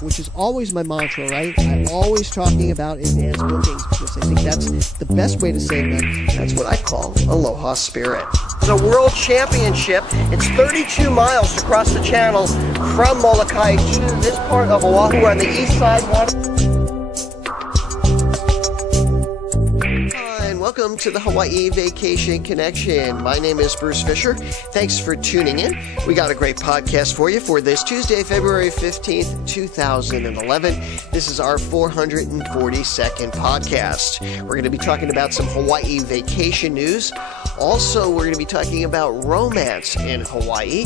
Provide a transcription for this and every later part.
which is always my mantra, right? I'm always talking about advanced bookings because I think that's the best way to save money. That's what I call Aloha Spirit. It's a world championship. It's 32 miles to cross the channel from Molokai to this part of Oahu on the east side. Welcome to the Hawaii Vacation Connection. My name is Bruce Fisher. Thanks for tuning in. We got a great podcast for you for this Tuesday, February 15th, 2011. This is our 442nd podcast. We're going to be talking about some Hawaii vacation news. Also, we're going to be talking about romance in Hawaii.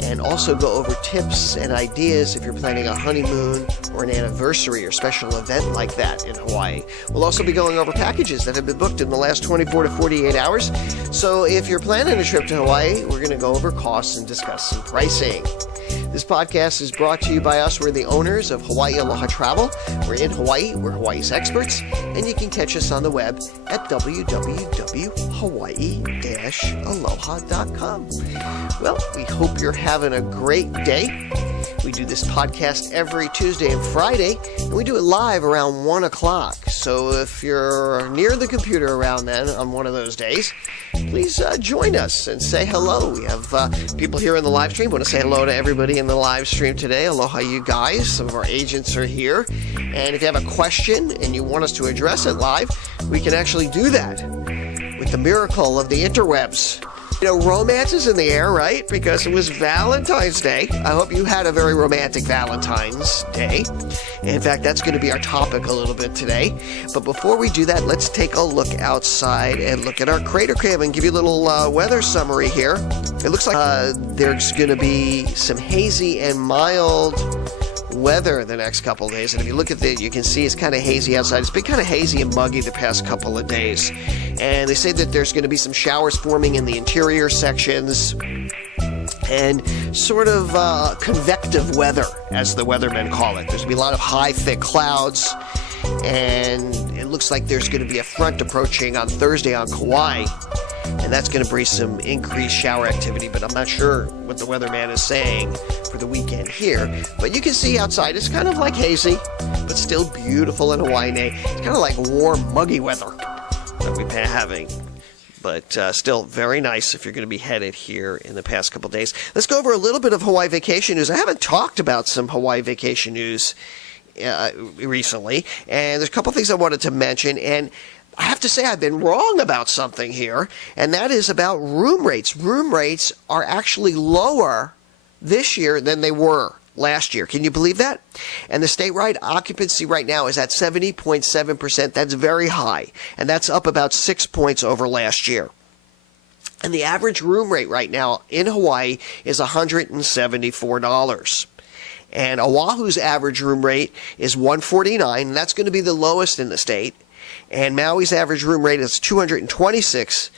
And also go over tips and ideas if you're planning a honeymoon or an anniversary or special event like that in Hawaii. We'll also be going over packages that have been booked in the last 24 to 48 hours. So if you're planning a trip to Hawaii, we're going to go over costs and discuss some pricing. This podcast is brought to you by us. We're the owners of Hawaii Aloha Travel. We're in Hawaii. We're Hawaii's experts. And you can catch us on the web at www.hawaii-aloha.com. Well, we hope you're having a great day. We do this podcast every Tuesday and Friday, and we do it live around 1 o'clock. So if you're near the computer around then on one of those days, please join us and say hello. We have people here in the live stream. I want to say hello to everybody in the live stream today. Aloha, you guys. Some of our agents are here. And if you have a question and you want us to address it live, we can actually do that with the miracle of the interwebs. You know, romance is in the air, right? Because it was Valentine's Day. I hope you had a very romantic Valentine's Day. In fact, that's going to be our topic a little bit today. But before we do that, let's take a look outside and look at our crater cam and give you a little weather summary here. It looks like there's going to be some hazy and mild weather the next couple of days, and if you look at it, you can see it's kind of hazy outside. It's been kind of hazy and muggy the past couple of days, and they say that there's going to be some showers forming in the interior sections and sort of convective weather, as the weathermen call it. There's going to be a lot of high, thick clouds, and it looks like there's going to be a front approaching on Thursday on Kauai, and that's going to bring some increased shower activity, but I'm not sure what the weatherman is saying for the weekend here. But you can see outside, it's kind of like hazy, but still beautiful in Hawaii. It's kind of like warm, muggy weather that we've been having. But still very nice if you're going to be headed here in the past couple days. Let's go over a little bit of Hawaii vacation news. I haven't talked about some Hawaii vacation news recently, and there's a couple things I wanted to mention, and I have to say I've been wrong about something here, and that is about room rates. Room rates are actually lower this year than they were last year. Can you believe that? And the statewide occupancy right now is at 70.7%. That's very high, and that's up about 6 points over last year. And the average room rate right now in Hawaii is $174. And Oahu's average room rate is $149, and that's going to be the lowest in the state. And Maui's average room rate is $226.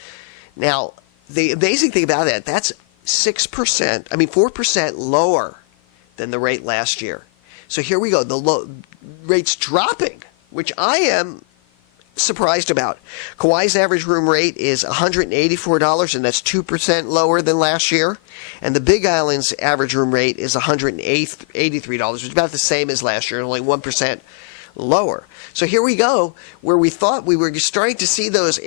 Now, the amazing thing about that, that's 4% lower than the rate last year. So here we go. The rate's dropping, which I am surprised about. Kauai's average room rate is $184, and that's 2% lower than last year. And the Big Island's average room rate is $183, which is about the same as last year, only 1% lower. So here we go, where we thought we were starting to see those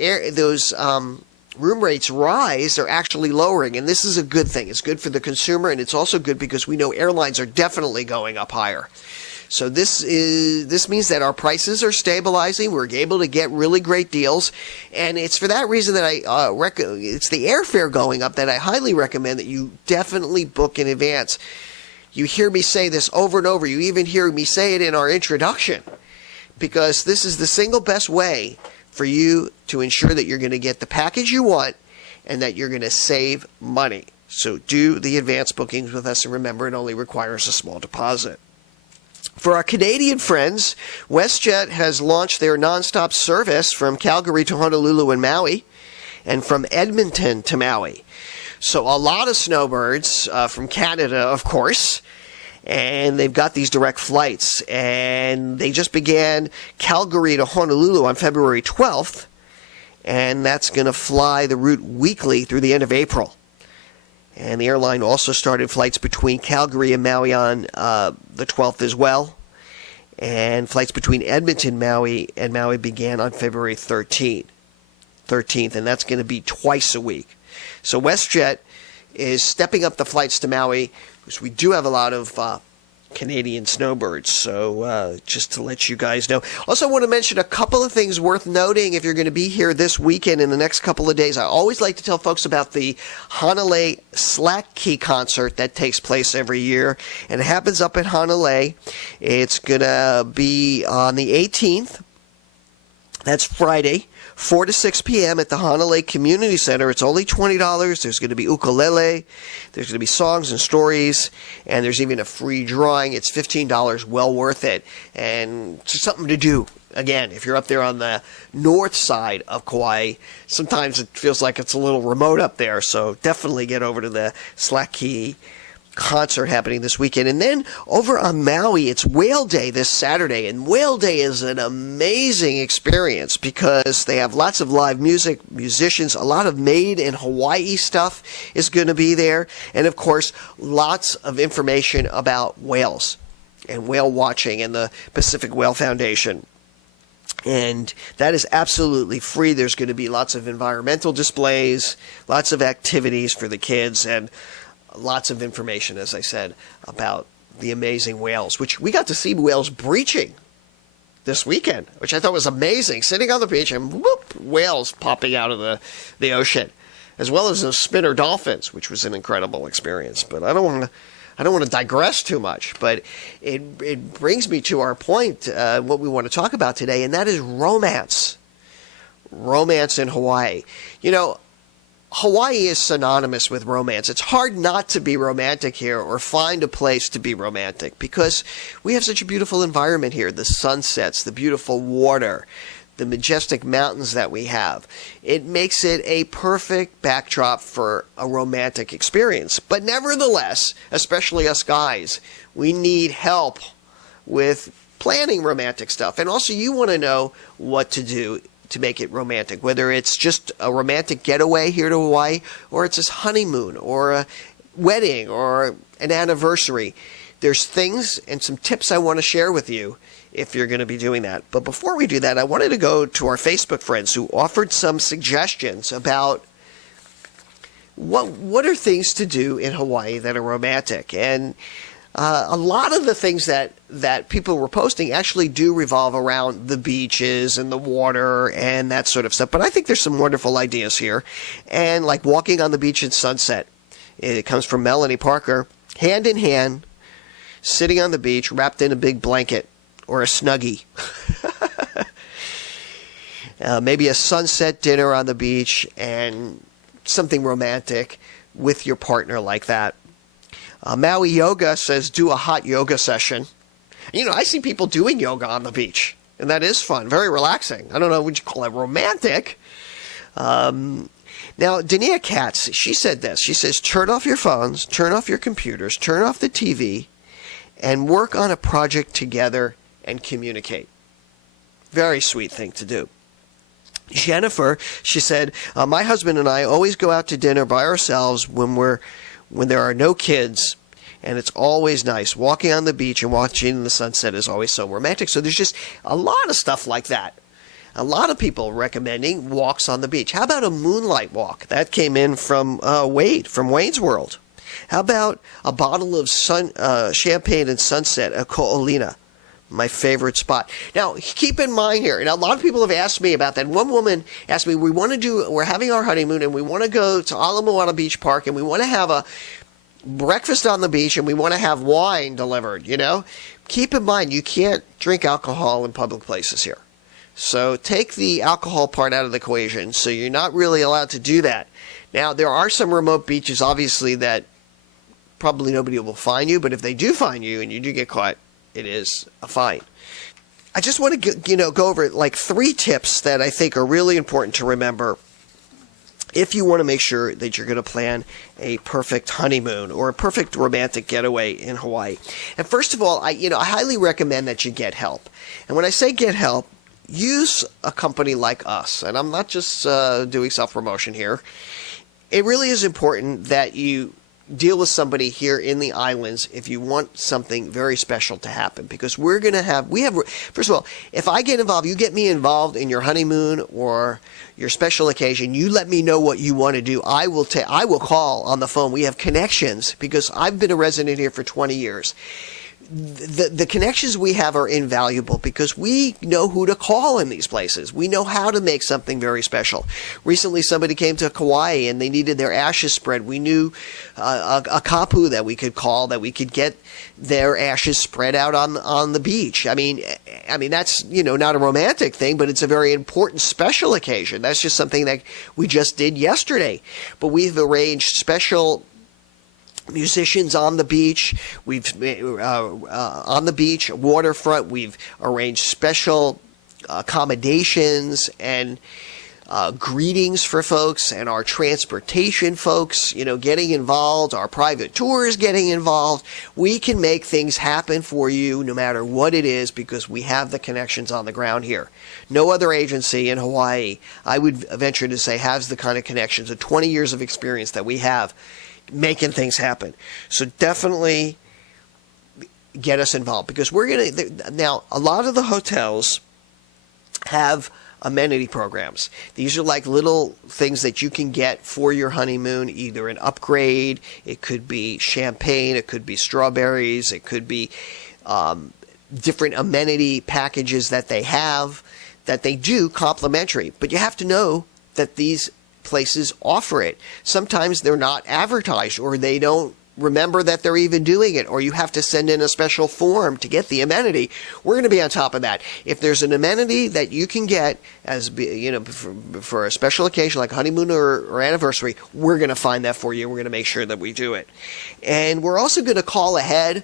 room rates rise. They're actually lowering, and this is a good thing. It's good for the consumer, and it's also good because we know airlines are definitely going up higher. So this means that our prices are stabilizing. We're able to get really great deals, and it's for that reason that it's the airfare going up that I highly recommend that you definitely book in advance. You hear me say this over and over. You even hear me say it in our introduction, because this is the single best way for you to ensure that you're going to get the package you want and that you're going to save money. So do the advance bookings with us, and remember, it only requires a small deposit. For our Canadian friends, WestJet has launched their nonstop service from Calgary to Honolulu and Maui, and from Edmonton to Maui. So a lot of snowbirds from Canada, of course, and they've got these direct flights. And they just began Calgary to Honolulu on February 12th, and that's going to fly the route weekly through the end of April. And the airline also started flights between Calgary and Maui on the 12th as well. And flights between Edmonton, Maui, and Maui began on February 13th, and that's going to be twice a week. So WestJet is stepping up the flights to Maui, because we do have a lot of Canadian snowbirds, so just to let you guys know. Also, I want to mention a couple of things worth noting if you're going to be here this weekend in the next couple of days. I always like to tell folks about the Hanalei Slack Key concert that takes place every year, and it happens up in Hanalei. It's going to be on the 18th. That's Friday, 4 to 6 p.m. at the Hanalei Community Center. It's only $20. There's going to be ukulele. There's going to be songs and stories. And there's even a free drawing. It's $15. Well worth it. And it's something to do. Again, if you're up there on the north side of Kauai, sometimes it feels like it's a little remote up there. So definitely get over to the Slack Key concert happening this weekend. And then over on Maui, it's Whale Day this Saturday, and Whale Day is an amazing experience because they have lots of live music, musicians, a lot of made in Hawaii stuff is going to be there, and of course lots of information about whales and whale watching and the Pacific Whale Foundation. And that is absolutely free. There's going to be lots of environmental displays, lots of activities for the kids, and lots of information, as I said, about the amazing whales, which we got to see whales breaching this weekend, which I thought was amazing. Sitting on the beach and whoop, whales popping out of the ocean, as well as those spinner dolphins, which was an incredible experience. But I don't want to digress too much, but it brings me to our point, what we want to talk about today, and that is romance. Romance in Hawaii. You know, Hawaii is synonymous with romance. It's hard not to be romantic here or find a place to be romantic because we have such a beautiful environment here. The sunsets, the beautiful water, the majestic mountains that we have. It makes it a perfect backdrop for a romantic experience. But nevertheless, especially us guys, we need help with planning romantic stuff. And also you want to know what to do to make it romantic, whether it's just a romantic getaway here to Hawaii, or it's a honeymoon, or a wedding, or an anniversary. There's things and some tips I want to share with you if you're going to be doing that. But before we do that, I wanted to go to our Facebook friends who offered some suggestions about what are things to do in Hawaii that are romantic. And a lot of the things that people were posting actually do revolve around the beaches and the water and that sort of stuff. But I think there's some wonderful ideas here. And like walking on the beach at sunset. It comes from Melanie Parker. Hand in hand, sitting on the beach, wrapped in a big blanket or a Snuggie. Maybe a sunset dinner on the beach and something romantic with your partner like that. Maui Yoga says do a hot yoga session. You know, I see people doing yoga on the beach, and that is fun, very relaxing. I don't know, would you call it romantic? Now, Dania Katz, she said this. She says, turn off your phones, turn off your computers, turn off the TV, and work on a project together and communicate. Very sweet thing to do. Jennifer, she said, my husband and I always go out to dinner by ourselves when there are no kids, and it's always nice. Walking on the beach and watching the sunset is always so romantic. So there's just a lot of stuff like that. A lot of people recommending walks on the beach. How about a moonlight walk? That came in from Wade, from Wayne's World. How about a bottle of champagne and sunset at Ko'olina? My favorite spot. Now, keep in mind here, and a lot of people have asked me about that. One woman asked me, we're having our honeymoon, and we want to go to Ala Moana Beach Park, and we want to have a breakfast on the beach, and we want to have wine delivered, you know? Keep in mind, you can't drink alcohol in public places here. So take the alcohol part out of the equation, so you're not really allowed to do that. Now, there are some remote beaches, obviously, that probably nobody will find you, but if they do find you and you do get caught, it is a fine. I just want to go over like 3 tips that I think are really important to remember if you want to make sure that you're going to plan a perfect honeymoon or a perfect romantic getaway in Hawaii. And first of all, I highly recommend that you get help. And when I say get help, use a company like us. And I'm not just doing self-promotion here. It really is important that you deal with somebody here in the islands if you want something very special to happen, because first of all, if I get involved, you get me involved in your honeymoon or your special occasion, you let me know what you want to do. I will call on the phone. We have connections because I've been a resident here for 20 years. The connections we have are invaluable because we know who to call in these places. We know how to make something very special. Recently, somebody came to Kauai and they needed their ashes spread. We knew a kapu that we could call, that we could get their ashes spread out on the beach. I mean that's not a romantic thing, but it's a very important special occasion. That's just something that we just did yesterday. But we've arranged special musicians on the beach. We've on the beach, waterfront. We've arranged special accommodations and greetings for folks, and our transportation folks, getting involved. Our private tours getting involved. We can make things happen for you no matter what it is because we have the connections on the ground here. No other agency in Hawaii, I would venture to say, has the kind of connections, the 20 years of experience that we have making things happen. So definitely get us involved, because now a lot of the hotels have amenity programs. These are like little things that you can get for your honeymoon, either an upgrade, it could be champagne, it could be strawberries, it could be different amenity packages that they have that they do complimentary. But you have to know that these places offer it. Sometimes they're not advertised, or they don't remember that they're even doing it, or you have to send in a special form to get the amenity. We're going to be on top of that. If there's an amenity that you can get as for a special occasion like honeymoon or anniversary, we're going to find that for you. We're going to make sure that we do it. And we're also going to call ahead,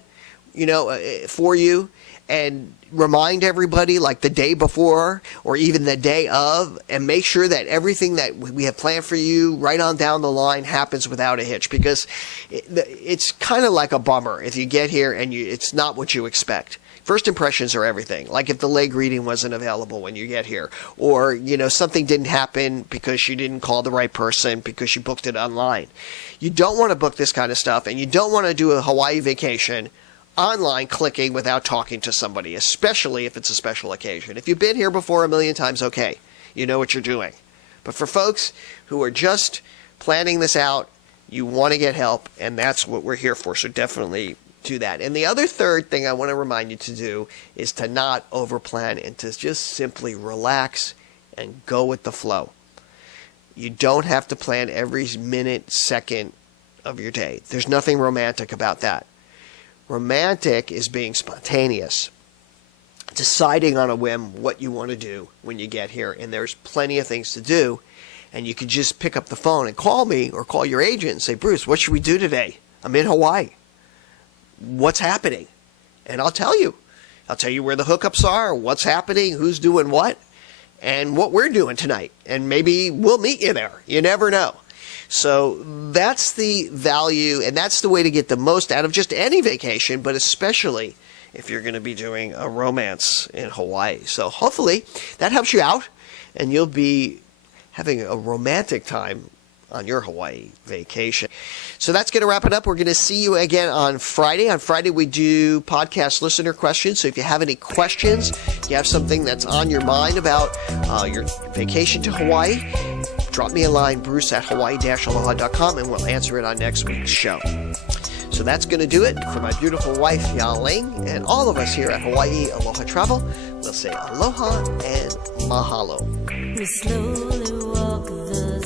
for you and remind everybody like the day before or even the day of, and make sure that everything that we have planned for you right on down the line happens without a hitch, because it's kind of like a bummer if you get here and it's not what you expect. First impressions are everything. Like if the leg reading wasn't available when you get here, or something didn't happen because you didn't call the right person because you booked it online. You don't want to book this kind of stuff, and you don't want to do a Hawaii vacation online clicking without talking to somebody, especially if it's a special occasion. If you've been here before a million times, okay, you know what you're doing. But for folks who are just planning this out, you want to get help, and that's what we're here for, so definitely do that. And the other third thing I want to remind you to do is to not overplan and to just simply relax and go with the flow. You don't have to plan every minute, second of your day. There's nothing romantic about that. Romantic is being spontaneous, deciding on a whim what you want to do when you get here, and there's plenty of things to do, and you can just pick up the phone and call me or call your agent and say, Bruce, what should we do today? I'm in Hawaii. What's happening? And I'll tell you. I'll tell you where the hookups are, what's happening, who's doing what, and what we're doing tonight, and maybe we'll meet you there. You never know. So that's the value, and that's the way to get the most out of just any vacation, but especially if you're going to be doing a romance in Hawaii. So hopefully that helps you out, and you'll be having a romantic time on your Hawaii vacation. So that's going to wrap it up. We're going to see you again on Friday. On Friday, we do podcast listener questions. So if you have any questions, you have something that's on your mind about your vacation to Hawaii, drop me a line, bruce@hawaii-aloha.com, and we'll answer it on next week's show. So that's going to do it for my beautiful wife, Ya-Ling, and all of us here at Hawaii Aloha Travel. We'll say aloha and mahalo. We slowly walk the